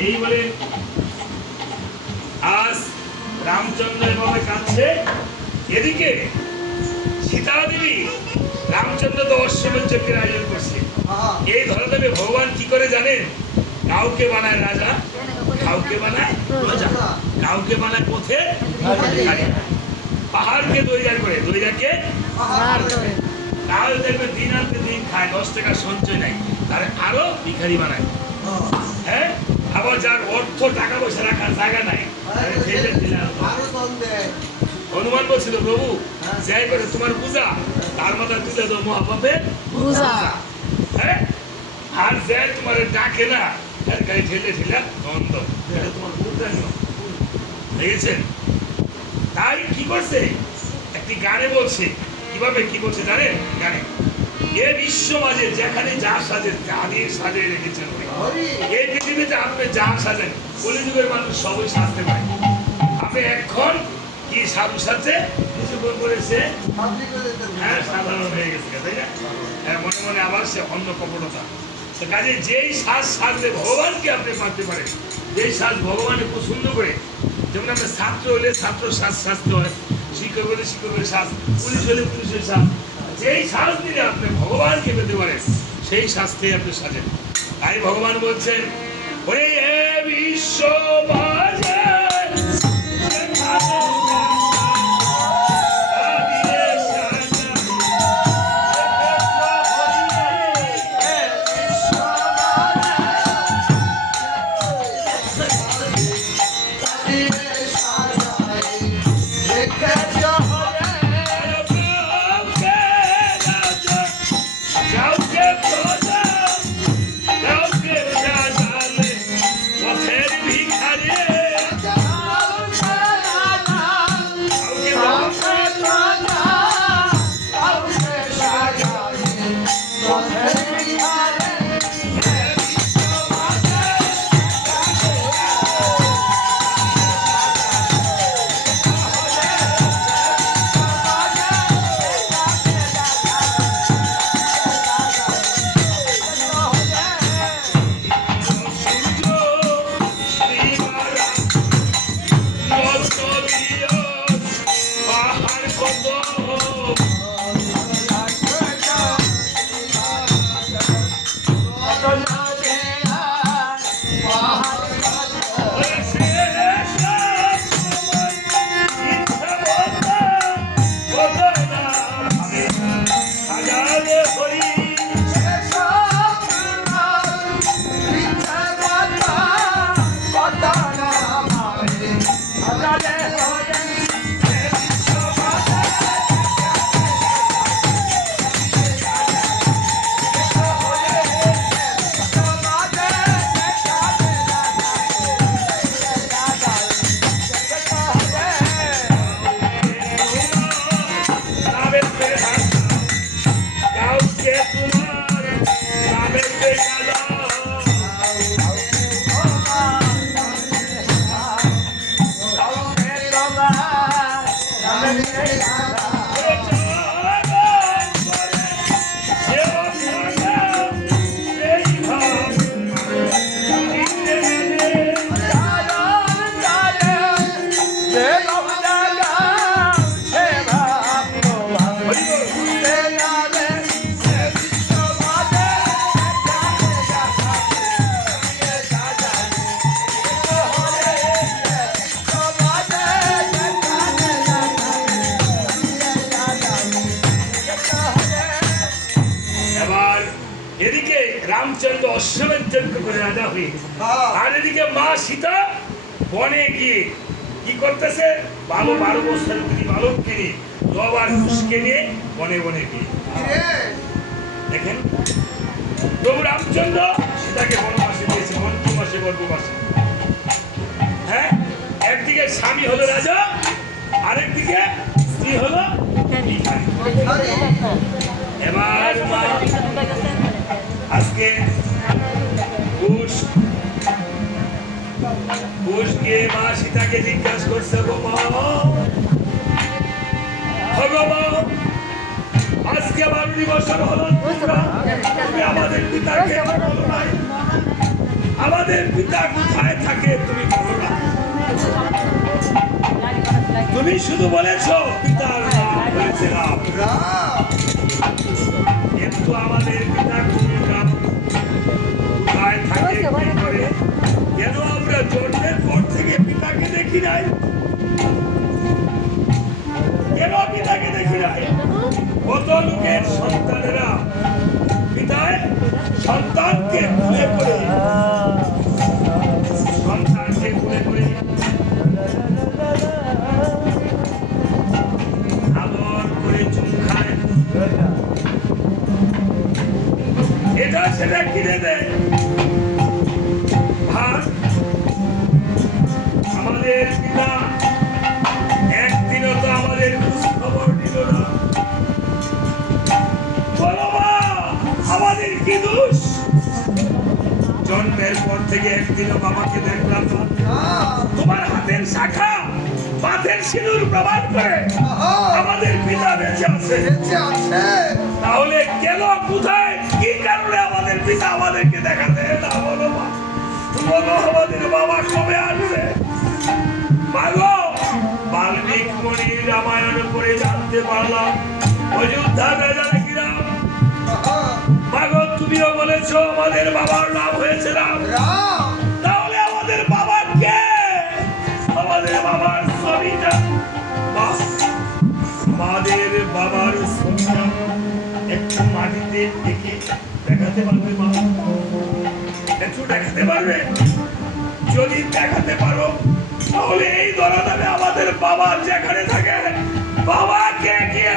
এই বলে আজ রামচন্দ্র এভাবে কাঁদছে। এদিকে সীতা দেবী রামচন্দ্র তো অশ্বমের যজ্ঞের আয়োজন করছে। এই ধরনের ভগবান কি করে জানেন? কাউকে বানায় রাজা কাউকে বানায় প্রজা। কাউকে বানায় পথে পাহাড়কে দৈরার করে। দৈরাকে তাহলে দেখবে দিন আনতে দিন খায় দশ টাকা সঞ্চয় নাই। তার আরও ভিখারি বানায়। হ্যাঁ? আবার যার অর্থ টাকা পয়সা রাখার জায়গা নাই তারে ঠেলে ঠেলে আনতে হয়। হনুমান বলছিল প্রভু যাই করে তোমার পূজা তার মাথায় তুলে দাও মহাপাপে হ্যাঁ? আর যে তোমার ডাকে না তার গাড়ি ঠেলে ঠেলে দ্বন্দ্ব এটা তোমার পূজা দেখেছেন? তাই কি করছে? একটি গানে বলছে। কীভাবে কি বলছে জানেন? গানে এ বিশ্ব মাঝে যেখানে যা সাজে তাদের সাজে রেখেছেন। এই পৃথিবীতে আপনি যা সাজেন কলিযুগের মানুষ সবই সাজতে পারে। আপনি এখন কি সাধু সাজছে কিছু বই করেছে হ্যাঁ সাধারণ হয়ে গেছে, তাই না? হ্যাঁ মনে মনে আবার সে অন্য কপটতা কাজে যেই সাজ সাজলে ভগবানকে আপনি পারতে পারেন, যেই সাজ ভগবানের পছন্দ করে, যেমন আমরা ছাত্র হলে ছাত্র সাজ সাজতে হয়, শিক্ষক হলে শিক্ষকের সাজ পুলিশ হলে পুলিশের সাজ যেই সাজ দিলে আপনি ভগবানকে পেতে পারেন, সেই শাস্ত্রে আপনি সাজেন। তাই ভগবান বলছেন ওরে হে বিশ্ব বাজে করে রাজা হয়ে আর এদিকে মা সীতা বনে গিয়ে কি করতেছে? বারো বারো বছর তিনি বালককে নিয়ে জবার ঘুষকে নিয়ে বনে বনে গিয়ে। দেখেন প্রভু রামচন্দ্র সীতাকে বনবাসে দিয়েছে মন্ত্রী মাসে গর্ভবাসে হ্যাঁ একদিকে স্বামী হলো রাজা আরেকদিকে স্ত্রী হলো এবার আজকে ঘুষ। ঘুষ মা সীতাকে জিজ্ঞাসা করছে গো মা ভগবান আজকে বারোটি বছর হলো তুমি আমাদের পিতাকে বলো নাই? আমাদের পিতা কোথায় থাকে তুমি বলো না? তুমি শুধু বলেছ পিতার নাম হয়েছে রাম। কিন্তু আমাদের পিতা কোথায় কেন আমরা জন্মের পর থেকে পিতাকে দেখি নাই? কেন পিতাকে দেখি নাই? কত লোকের সন্তানেরা পিতায় সন্তানকে ভুলে করে। সন্তানকে খায়। এটা সেটা দেয়। জন্মের পর থেকে একদিনও বাবাকে দেখলাম। না তোমার হাতের শাখা পাথের সিঁদুর প্রমাণ করে আমাদের পিতা বেঁচে আছে। তাহলে কেন কোথায় কি কারণে আমাদের পিতা আমাদেরকে দেখাতে না বলো মা। বলো আমাদের বাবা কবে আসবে? মাগো বাল্মিক রামায়ণ করে জানতে পারলাম। অযোধ্যা রাজা বলেছ আমাদের বাবার নাম হয়েছে রাম! তাহলে আমাদের বাবা কে? আমাদের বাবার বাহ, আমাদের বাবার ছবিটা একটু মাটিতে এঁকে দেখাতে পারবে মা? একটু দেখাতে পারবে? যদি দেখাতে পারো তাহলে এই দরাদামে আমাদের বাবা যেখানে থাকে। বাবা বাবাকে গিয়ে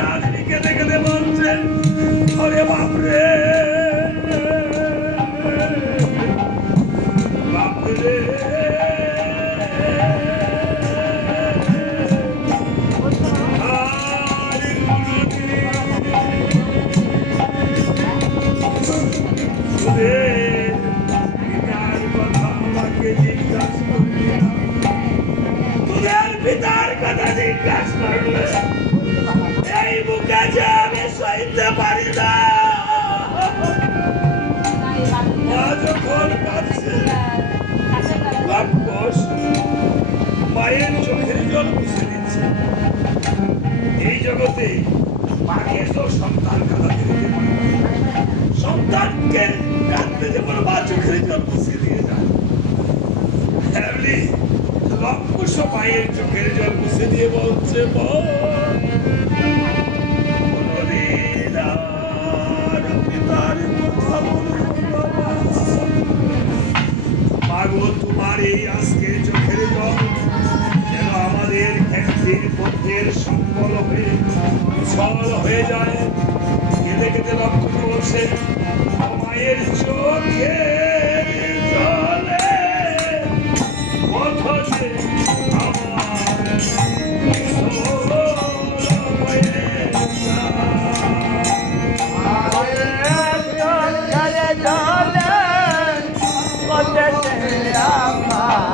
করছে, সীতা দেবীকে দেখে দে বলছে, ওরে বাপরে! বাপরে! আরে গুরুদেব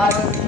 나를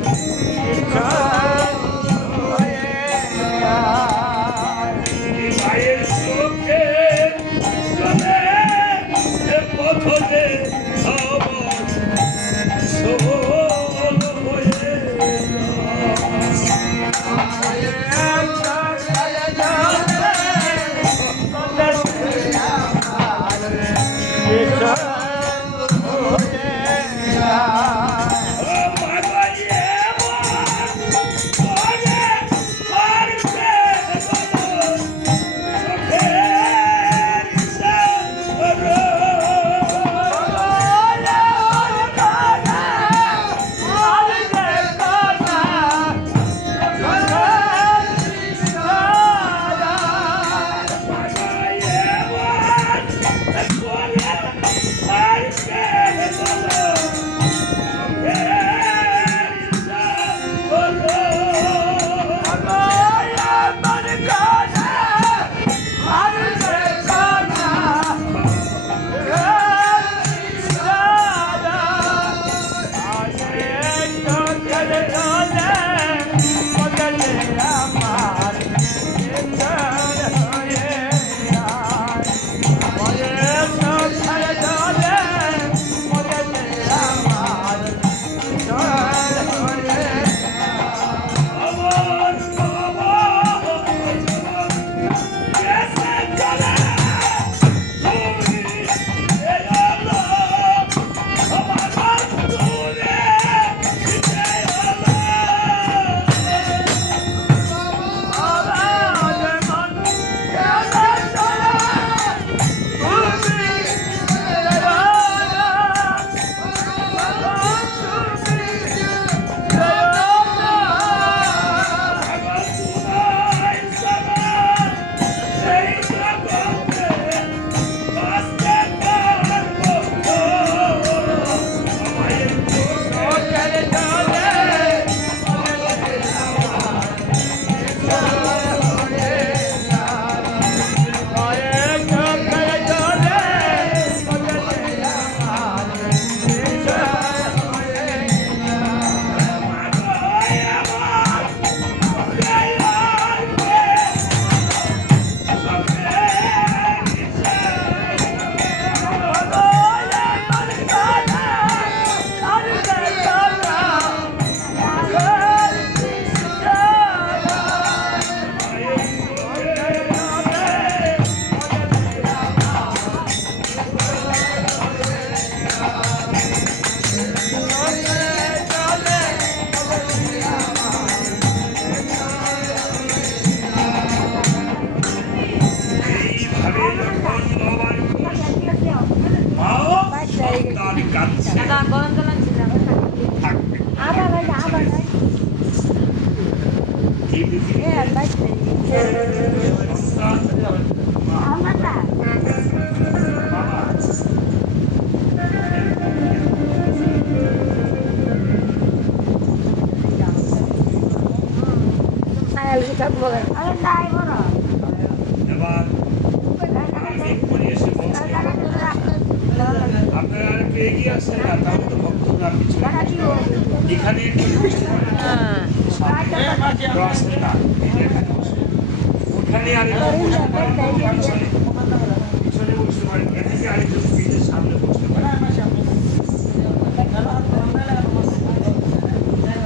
এখানে আরেকজন বসতে পারেন পিছনে হ্যাঁ, হ্যাঁ, পিছনে বসতে পারেন এদিকে আরেকজন ফিজের সামনে বসতে পারেন। হ্যাঁ,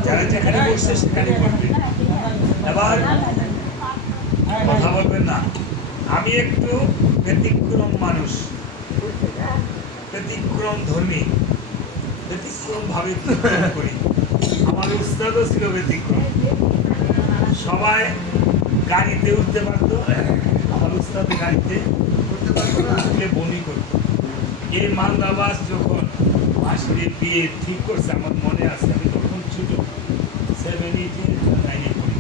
যারা যেখানে বসছে সেখানে বসবেন আবার কথা বলবেন না। আমি একটু ব্যতিক্রম মানুষ ব্যতিক্রম ধর্মী ব্যতিক্রম ভাবে করি। আমার উস্তাদও ছিল ব্যতিক্রম। সবাই গাড়িতে উঠতে পারতো, আমার উস্তাদ গাড়িতে উঠতে পারব না উঠলে বমি করতো। এই মালদাবাস যখন মাসির বিয়ে ঠিক করছে, আমার মনে আছে, আমি তখন ছোট সেভেন এইটে নাইনে পড়ি।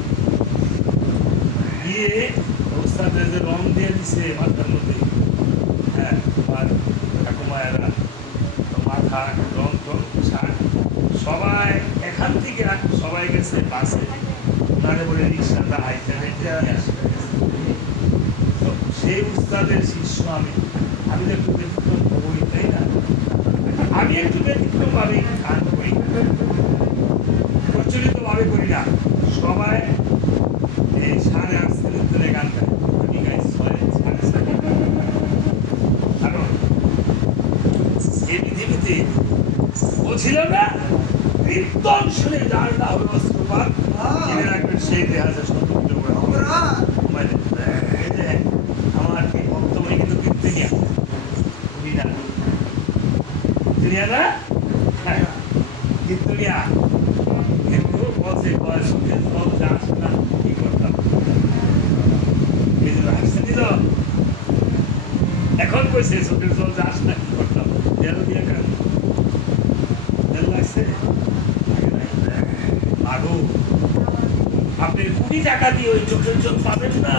বিয়ে উস্তাদের যে রং দিয়ে দিছে মাথার মধ্যে হ্যাঁ আমার ঠাকুমায়েরা, মাথা, রং টং সবাই এখান থেকে সবাই গেছে বাসে। ওনারে বলে রিক্সাটা হাইতে হাইতে তো সেই উস্তাদের শিষ্য আমি আমি তো একটু ব্যতিক্রম হবই, তাই না? আমি একটু ব্যতিক্রম ভাবে গান করি। প্রচলিত ভাবে করি না। সবাই এই সাড়ে আট গান আমি গাই ছয়, সাড়ে সাড়ে কারণ এই পৃথিবীতে বলছিল না কীর্তন শুনে হবে অস্ত্রপাত জেনে রাখবেন সেই দেহাজে সন্তুষ্ট করে হবে আমরা। এই যে বক্তব্য কিন্তু কীর্তনিয়া। বুঝিনা কীর্তনিয়া। না হ্যাঁ। কীর্তনিয়া। কিন্তু বলছে বয়স সব যাস না কি করতাম? এখন কইছে চোখের জল যাস না কি করতাম দেয়াল দিয়ে কেন দেয়াল লাগছে আরও আপনি টাকা দিয়ে ওই চোখের জল পাবেন না।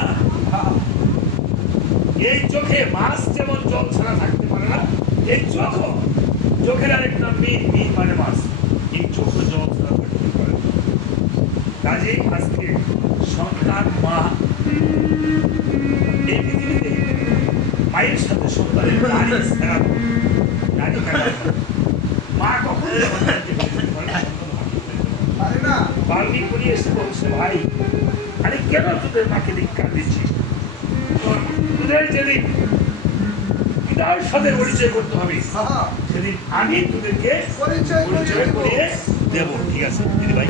এই চোখে মাছ যেমন জল ছাড়া থাকতে পারে না এই চোখ চোখের আরেক নাম মিন মিন মানে মাছ। এই চোখ জল ছাড়া থাকতে পারে না। কাজেই আজকে সন্তান মা এই পৃথিবীতে মায়ের সাথে সন্তানের নারী ছাড়া নারী মা কখনো এসে বলছে ভাই কেন তোদের মাকে দীক্ষা দিচ্ছিস? তোদের যদি পিতার সাথে পরিচয় করতে হবে সেদিন আমি তোদেরকে পরিচয় করে। করিয়ে দেবো। ঠিক আছে দিদি ভাই।